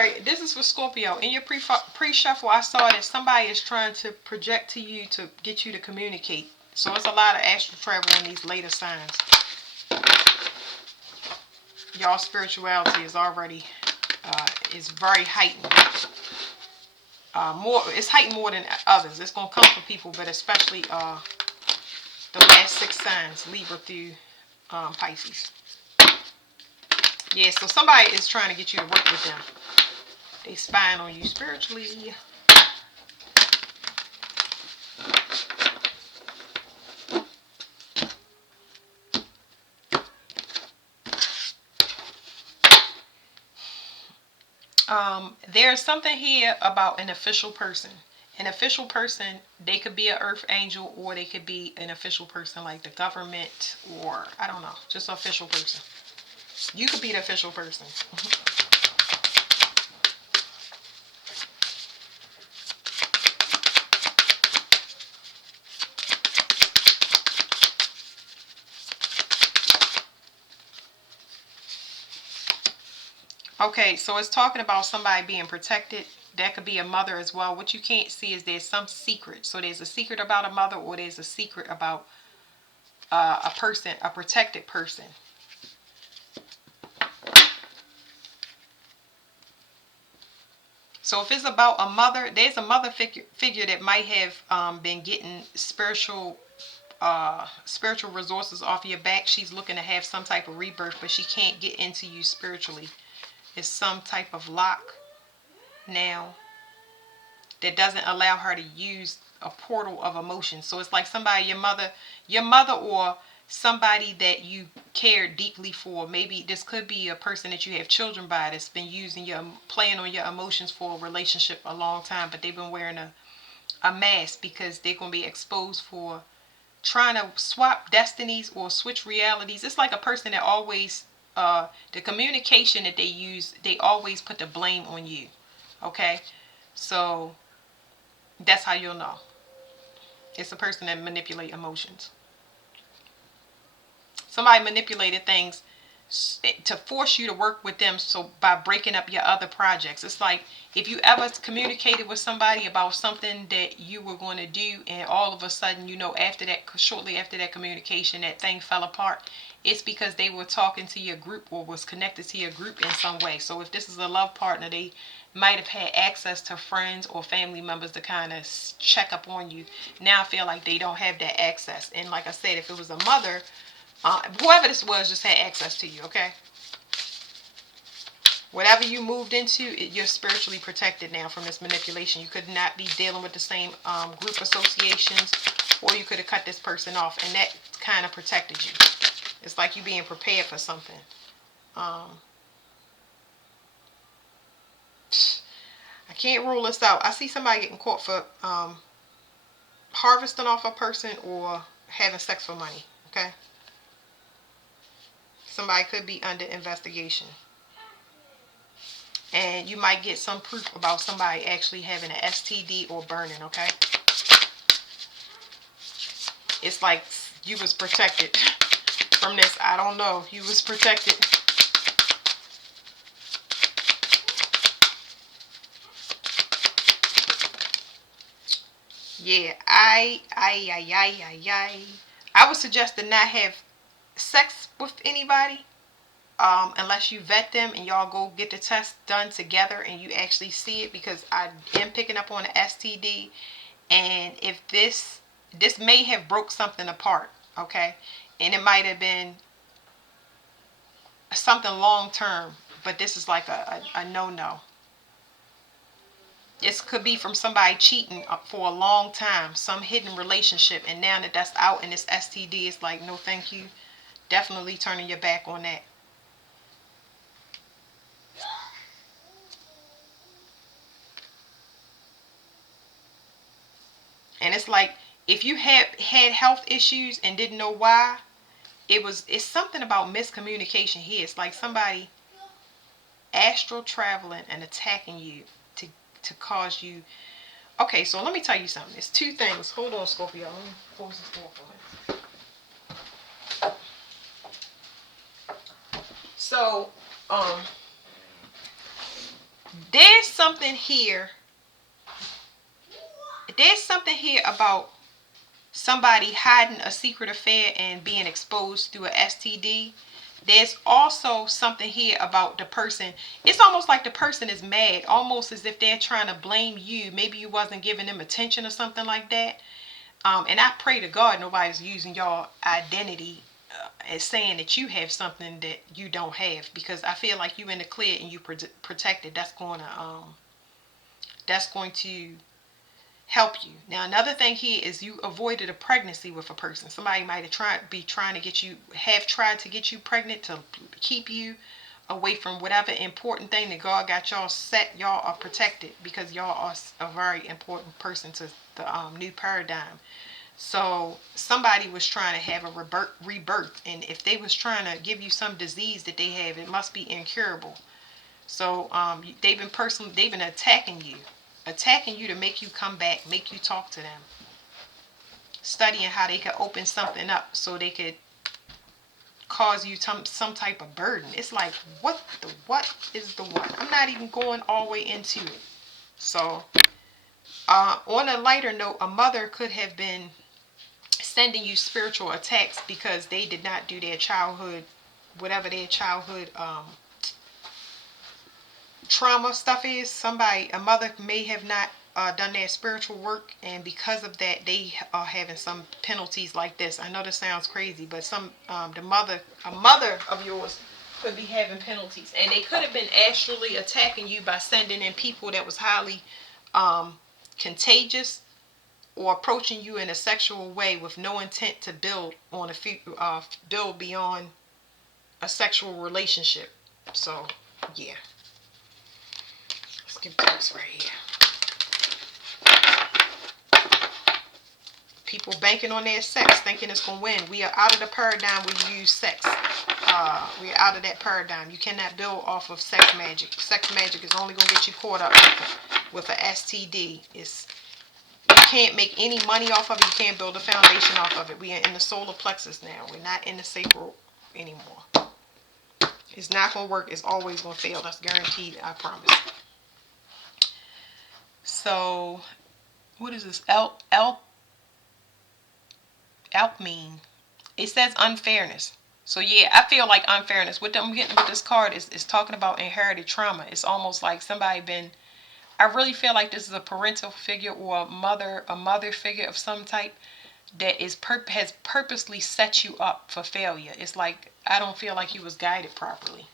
sorry. This is for Scorpio. In your pre-shuffle, I saw that somebody is trying to project to you to get you to communicate. So it's a lot of astral travel in these later signs. Y'all spirituality is already is very heightened. It's heightened more than others. It's gonna come for people, but especially the last 6 signs, Libra through Pisces. Yeah, so somebody is trying to get you to work with them. They spying on you spiritually. There's something here about an official person. An official person, they could be an earth angel, or they could be an official person like the government, or I don't know, just an official person. You could be the official person. Okay, so it's talking about somebody being protected. That could be a mother as well. What you can't see is there's some secret. So there's a secret about a mother, or there's a secret about a person, a protected person. So if it's about a mother, there's a mother figure that might have been getting spiritual resources off your back. She's looking to have some type of rebirth, but she can't get into you spiritually. It's some type of lock now that doesn't allow her to use a portal of emotion. So it's like somebody, your mother or somebody that you care deeply for. Maybe this could be a person that you have children by that's been playing on your emotions for a relationship a long time, but they've been wearing a mask because they're going to be exposed for trying to swap destinies or switch realities. It's like a person that always, the communication that they use, they always put the blame on you. Okay? So that's how you'll know. It's a person that manipulates emotions. Somebody manipulated things to force you to work with them, so by breaking up your other projects. It's like if you ever communicated with somebody about something that you were going to do, and all of a sudden, after that, shortly after that communication, that thing fell apart. It's because they were talking to your group or was connected to your group in some way. So if this is a love partner, they might have had access to friends or family members to kind of check up on you. Now I feel like they don't have that access. And like I said, if it was a mother, whoever this was just had access to you, okay? Whatever you moved into, you're spiritually protected now from this manipulation. You could not be dealing with the same group associations, or you could have cut this person off, and that kind of protected you. It's like you being prepared for something. I can't rule this out. I see somebody getting caught for harvesting off a person or having sex for money, okay? Somebody could be under investigation. And you might get some proof about somebody actually having an STD or burning, okay? It's like you was protected from this. I don't know. You was protected. Yeah, I would suggest to not have sex with anybody unless you vet them and y'all go get the test done together and you actually see it, because I am picking up on the STD, and if this may have broke something apart, okay, and it might have been something long term, but this is like a no-no. This could be from somebody cheating for a long time, some hidden relationship, and now that that's out and this STD is like, no thank you. Definitely turning your back on that. And it's like if you had health issues and didn't know why, it's something about miscommunication here. It's like somebody astral traveling and attacking you to cause you. Okay, so let me tell you something. It's 2 things. Hold on, Scorpio. Let me close this door for me. So, there's something here. There's something here about somebody hiding a secret affair and being exposed through a STD. There's also something here about the person. It's almost like the person is mad, almost as if they're trying to blame you. Maybe you wasn't giving them attention or something like that. And I pray to God nobody's using your identity as saying that you have something that you don't have, because I feel like you in the clear and you protected. That's going to help you. Now, another thing here is you avoided a pregnancy with a person. Somebody might have tried to get you pregnant to keep you away from whatever important thing that God got y'all set. Y'all are protected because y'all are a very important person to the new paradigm. So somebody was trying to have a rebirth, and if they was trying to give you some disease that they have, it must be incurable. So they've been attacking you to make you come back, make you talk to them, studying how they could open something up so they could cause you some type of burden. It's like, what is the what? I'm not even going all the way into it. So on a lighter note, a mother could have been sending you spiritual attacks because they did not do their childhood, whatever their childhood trauma stuff is. A mother may have not done their spiritual work, and because of that, they are having some penalties like this. I know this sounds crazy, but a mother of yours could be having penalties, and they could have been astrally attacking you by sending in people that was highly contagious, or approaching you in a sexual way with no intent to build beyond a sexual relationship. So, yeah. Let's get this right here. People banking on their sex, thinking it's going to win. We are out of the paradigm where you use sex. We are out of that paradigm. You cannot build off of sex magic. Sex magic is only going to get you caught up with a STD. You can't make any money off of it. You can't build a foundation off of it. We are in the solar plexus now. We're not in the sacral anymore. It's not going to work. It's always going to fail. That's guaranteed. I promise. So, what is this? Alchemy. It says unfairness. So yeah, I feel like unfairness. What I'm getting with this card is talking about inherited trauma. It's almost like I really feel like this is a parental figure or a mother figure of some type that has purposely set you up for failure. It's like, I don't feel like you was guided properly.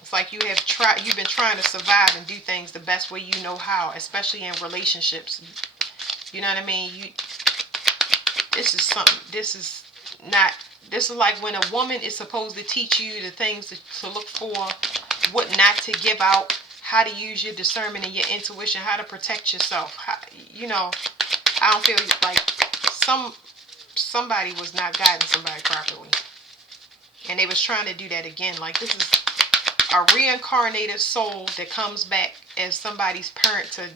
It's like you've been trying to survive and do things the best way you know how, especially in relationships. You know what I mean? This is like when a woman is supposed to teach you the things to look for, what not to give out, how to use your discernment and your intuition, how to protect yourself. I don't feel like somebody was not guiding somebody properly. And they was trying to do that again. Like, this is a reincarnated soul that comes back as somebody's parent to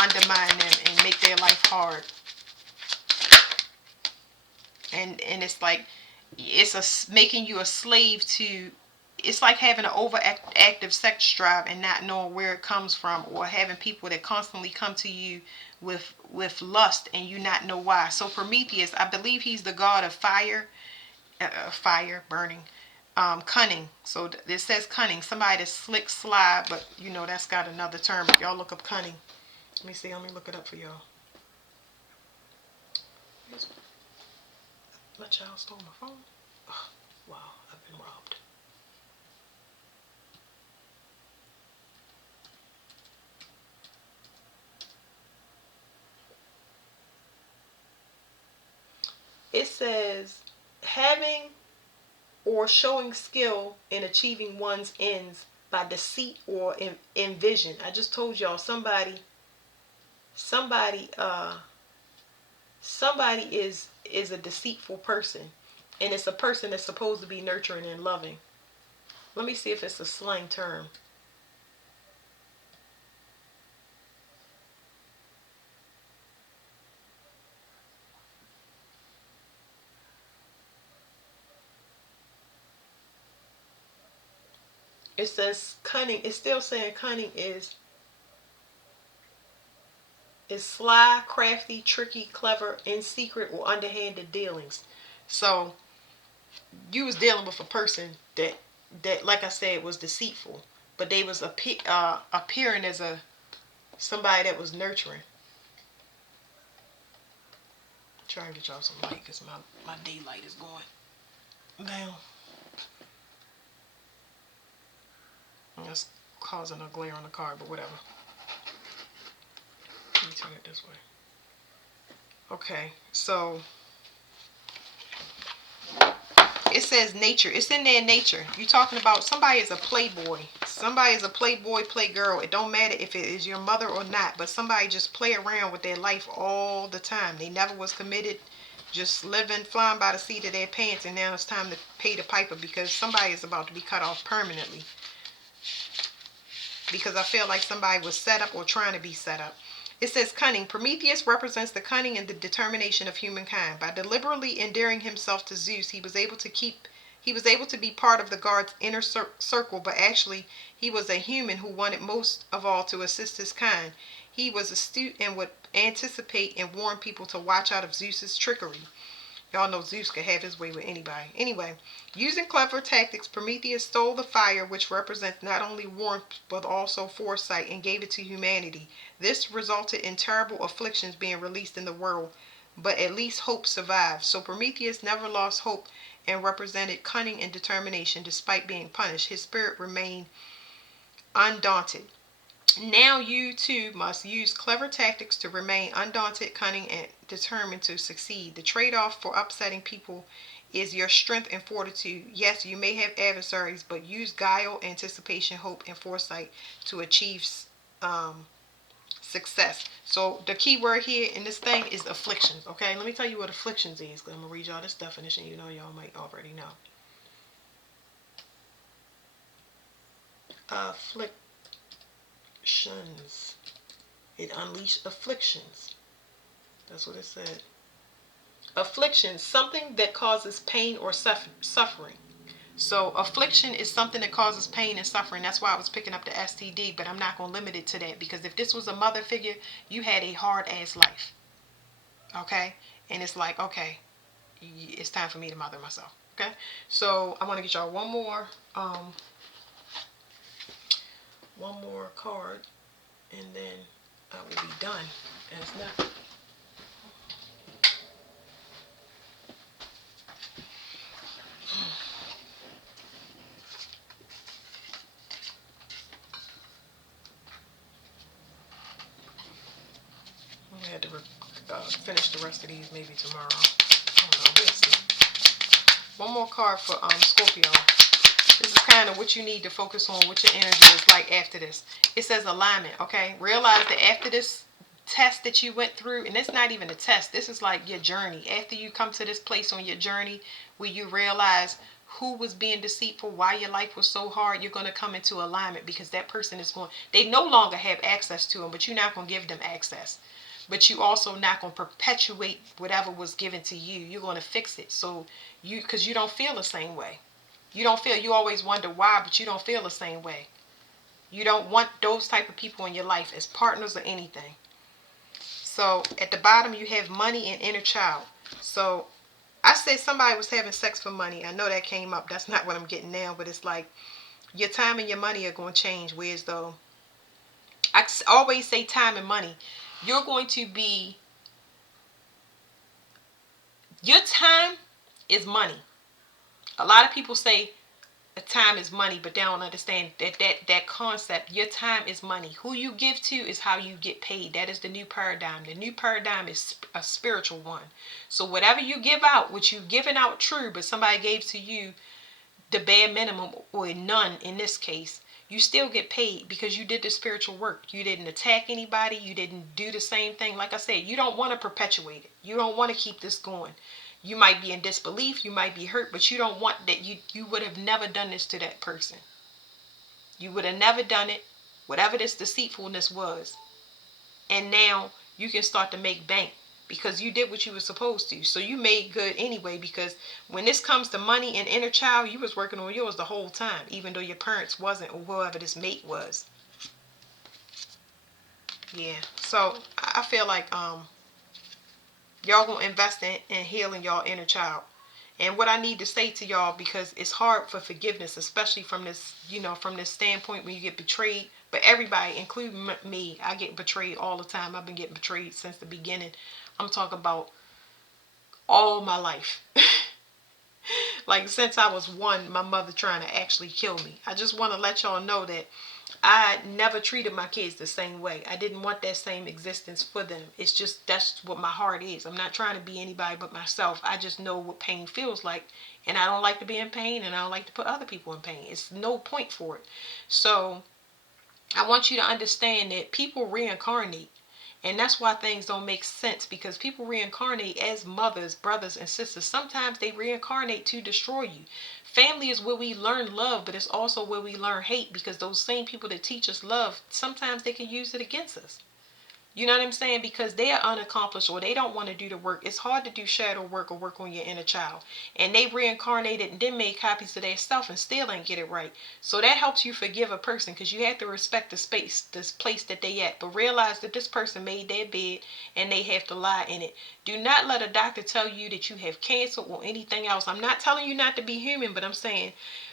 undermine them and make their life hard. And it's like, making you a slave to. It's like having an overactive sex drive and not knowing where it comes from, or having people that constantly come to you with lust and you not know why. So Prometheus, I believe he's the god of fire, burning, cunning. So this says cunning. Somebody that's slick, sly, but that's got another term. If y'all look up cunning, let me look it up for y'all. My child stole my phone. Oh, wow, I've been robbed. It says having or showing skill in achieving one's ends by deceit or in vision. I just told y'all somebody is a deceitful person, and it's a person that's supposed to be nurturing and loving. Let me see if it's a slang term. It says cunning. It's still saying cunning is sly, crafty, tricky, clever, in secret or underhanded dealings. So you was dealing with a person that like I said was deceitful, but they was appearing as a somebody that was nurturing. Try and get y'all some light because my daylight is going down. That's causing a glare on the car, but whatever. Let me turn it this way. Okay, so it says nature. It's in their nature. You talking about somebody is a playboy. Somebody is a playboy, playgirl. It don't matter if it is your mother or not, but somebody just play around with their life all the time. They never was committed, just living, flying by the seat of their pants, and now it's time to pay the piper because somebody is about to be cut off permanently. Because I feel like somebody was set up or trying to be set up. It says cunning. Prometheus represents the cunning and the determination of humankind. By deliberately endearing himself to Zeus, he was able to be part of the gods' inner circle, but actually he was a human who wanted most of all to assist his kind. He was astute and would anticipate and warn people to watch out of Zeus's trickery. Y'all know Zeus could have his way with anybody. Anyway, using clever tactics, Prometheus stole the fire, which represents not only warmth but also foresight, and gave it to humanity. This resulted in terrible afflictions being released in the world, but at least hope survived. So Prometheus never lost hope and represented cunning and determination despite being punished. His spirit remained undaunted. Now you too must use clever tactics to remain undaunted, cunning, and determined to succeed. The trade-off for upsetting people is your strength and fortitude. Yes, you may have adversaries, but use guile, anticipation, hope, and foresight to achieve success. So the key word here in this thing is afflictions. Okay, let me tell you what afflictions is. I'm gonna read y'all this definition. You know, y'all might already know. Afflictions. It unleashed afflictions. That's what it said. Affliction, something that causes pain or suffering. So affliction is something that causes pain and suffering. That's why I was picking up the STD, but I'm not going to limit it to that because if this was a mother figure, you had a hard ass life. Okay? And it's like, okay, it's time for me to mother myself. Okay? So I want to get y'all one more card and then I will be done. And it's not. I had to finish the rest of these maybe tomorrow. I don't know. We'll see. One more card for Scorpio. This is kind of what you need to focus on, what your energy is like after this. It says alignment, okay? Realize that after this test that you went through, and it's not even a test, this is like your journey. After you come to this place on your journey where you realize who was being deceitful, why your life was so hard, you're going to come into alignment because that person is going, they no longer have access to them, but you're not going to give them access. But you also not going to perpetuate whatever was given to you. You're going to fix it. So because you don't feel the same way. You always wonder why, but you don't feel the same way. You don't want those type of people in your life as partners or anything. So at the bottom you have money and inner child. So I said somebody was having sex for money. I know that came up. That's not what I'm getting now, but it's like your time and your money are going to change. Whereas though, I always say time and money. You're going to be, your time is money. A lot of people say time is money, but they don't understand that concept. Your time is money. Who you give to is how you get paid. That is the new paradigm. The new paradigm is a spiritual one. So whatever you give out, which you've given out true, but somebody gave to you the bare minimum or none in this case, you still get paid because you did the spiritual work. You didn't attack anybody. You didn't do the same thing. Like I said, you don't want to perpetuate it. You don't want to keep this going. You might be in disbelief, you might be hurt, but you don't want that. You would have never done this to that person. You would have never done it, whatever this deceitfulness was. And now you can start to make bank because you did what you were supposed to. So you made good anyway, because when this comes to money and inner child, you was working on yours the whole time, even though your parents wasn't, or whoever this mate was. Yeah. So I feel like y'all gonna invest in healing y'all inner child. And what I need to say to y'all, because it's hard for forgiveness, especially from this, from this standpoint when you get betrayed. But everybody, including me, I get betrayed all the time. I've been getting betrayed since the beginning. I'm talking about all my life. Like since I was one, my mother trying to actually kill me. I just want to let y'all know that I never treated my kids the same way. I didn't want that same existence for them. It's just, that's what my heart is. I'm not trying to be anybody but myself. I just know what pain feels like. And I don't like to be in pain, and I don't like to put other people in pain. It's no point for it. So I want you to understand that people reincarnate. And that's why things don't make sense, because people reincarnate as mothers, brothers, and sisters. Sometimes they reincarnate to destroy you. Family is where we learn love, but it's also where we learn hate, because those same people that teach us love, sometimes they can use it against us. You know what I'm saying? Because they are unaccomplished, or they don't want to do the work. It's hard to do shadow work or work on your inner child. And they reincarnated and then made copies of their self and still ain't get it right. So that helps you forgive a person, because you have to respect the space, this place that they at. But realize that this person made their bed and they have to lie in it. Do not let a doctor tell you that you have cancer or anything else. I'm not telling you not to be human, but I'm saying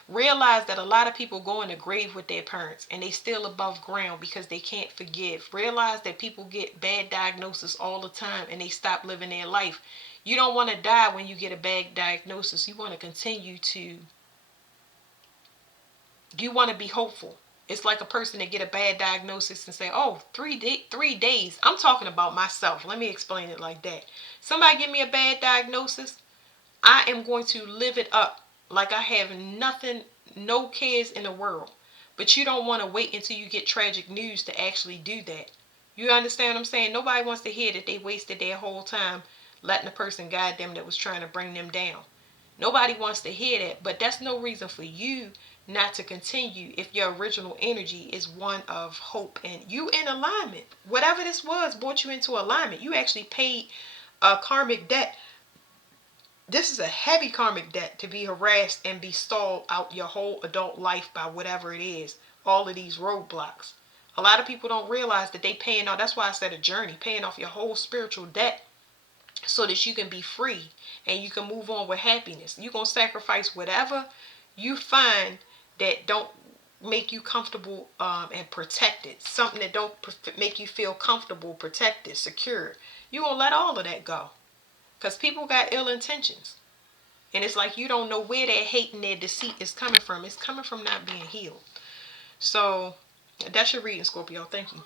realize that a lot of people go in the grave with their parents and they still above ground because they can't forgive. Realize that people get bad diagnosis all the time and they stop living their life. You don't want to die when you get a bad diagnosis. You want to continue to, you want to be hopeful. It's like a person that get a bad diagnosis and say, oh, 3 days. I'm talking about myself. Let me explain it like that. Somebody give me a bad diagnosis, I am going to live it up like I have nothing, no cares in the world. But you don't want to wait until you get tragic news to actually do that. You understand what I'm saying? Nobody wants to hear that they wasted their whole time letting the person guide them that was trying to bring them down. Nobody wants to hear that, but that's no reason for you not to continue if your original energy is one of hope and you in alignment. Whatever this was brought you into alignment. You actually paid a karmic debt. This is a heavy karmic debt, to be harassed and be stalled out your whole adult life by whatever it is. All of these roadblocks. A lot of people don't realize that they paying off. That's why I said a journey, paying off your whole spiritual debt so that you can be free and you can move on with happiness. You're going to sacrifice whatever you find that don't make you comfortable and protected. Something that don't make you feel comfortable, protected, secure. You're going to let all of that go. Because people got ill intentions. And it's like you don't know where their hate and their deceit is coming from. It's coming from not being healed. So that's your reading, Scorpio. Thank you.